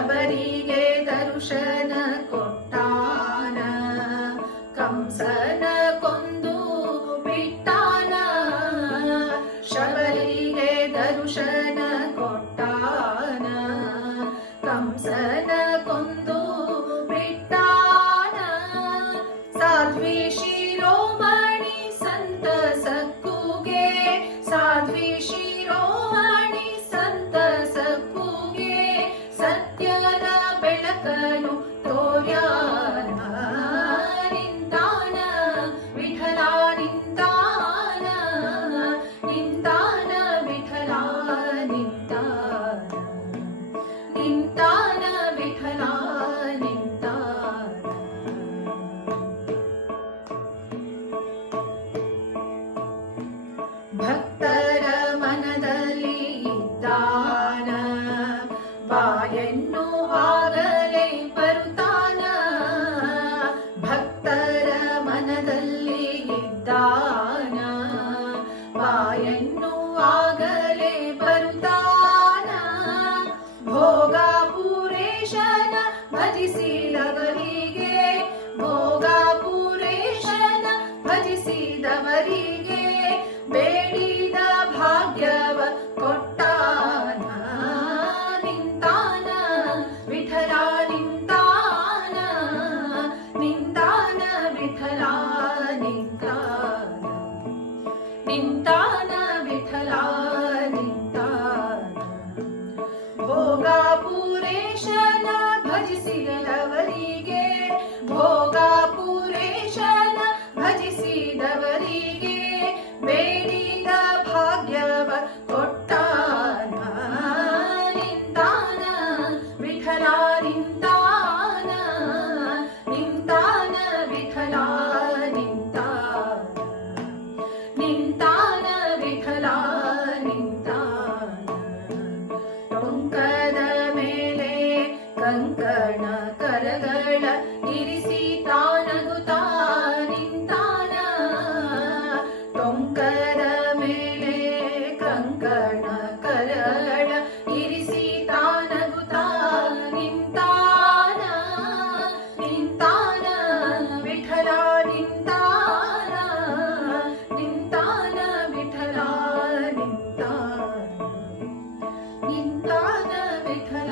ಶಬರಿಗೆ ದರ್ಶನ ಕೊಟ್ಟಾನ, ಕಂಸನ ಕೊಂದು ಬಿಟ್ಟಾನ. ಶಬರಿಗೆ ದರ್ಶನ ಕೊಟ್ಟಾನ, ಕಂಸನ ಕೊಂದು ಬಿಟ್ಟಾನ. ಸಾಧ್ವಿ ಶಿರೋಮಣಿ ಸಂತ ಸಕ್ಕುಗೆ, ಸಾಧ್ವಿ ಶಿರೋಮಣಿ ಸಂತ ಸಕ್ಕುಗೆ, ಸತ್ಯದ ಬೆಳಕನು ತೋರ್ಯಾನ. ನಿಂತಾನ ವಿಠಲ ನಿಂತಾನ, ನಿಂತಾನ ವಿಠಲ ನಿಂತಾನ, ನಿಂತಾನ ವಿಠಲ ನಿಂತಾನ. ಭಕ್ತರ ಮನದಲ್ಲಿ ಇದ್ದಾನ, ಬಾಯೆನ್ನುವಾಗಲೇ ಬರುತ್ತಾನ. ಭಕ್ತರ ಮನದಲ್ಲಿ ಇದ್ದಾನ, ಬಾಯೆನ್ನುವಾಗಲೇ ಬರುತ್ತಾನ. ಭೋಗ ಪೂರೇಶನ ಭಜಿಸಿದವರಿಗೆ, ಭೋಗ ಪೂರೇಶನ ಭಜಿಸಿದವರಿಗೆ ಬೇಡಿದ ಭಾಗ್ಯವ ಕೊಟ್ಟಾನ. ನಿಂತಾನ ವಿಠಲ ನಿಂತಾನ, ನಿಂತಾನ ವಿಠಲ ನಿಂತಾನ, ನಿಂತಾನ ವಿಠಲ ನಿಂತಾನ. ಭೋಗ ಪೂರೇಶನ ಭಜಿಸಿದವರಿಗೆ, ಭೋಗ ಪೂರೇಶನ ಭಜಿಸಿದವರಿಗೆ ಬೇಡಿದ ಭಾಗ್ಯವ ಕೊಟ್ಟಾನ. ನಿಂತಾನ ವಿಠಲ ನಿಂತಾನ, ನಿಂತಾನ ವಿಠಲ ನಿಂತಾನ, ನಿಂತಾನ ವಿಠಲ ನಿಂತಾನ. ಟೊಂಕದ ಮೇಲೆ ಕಂಕಣ ಕರಗಳ ಇರಿಸಿ ತಾನಗುತ್ತಾ ನಿಂತಾನ. ಟೊಂಕದ ಮೇಲೆ ಕಂಕಣ ಕರಗಳ ಇರಿಸಿ ತಾನಗುತ್ತಾ ನಿಂತಾನ. ನಿಂತಾನ ವಿಠಲ ನಿಂತಾನ, ನಿಂತಾನ ವಿಠಲ ನಿಂತಾನ, ನಿಂತಾನ ವಿಠಲ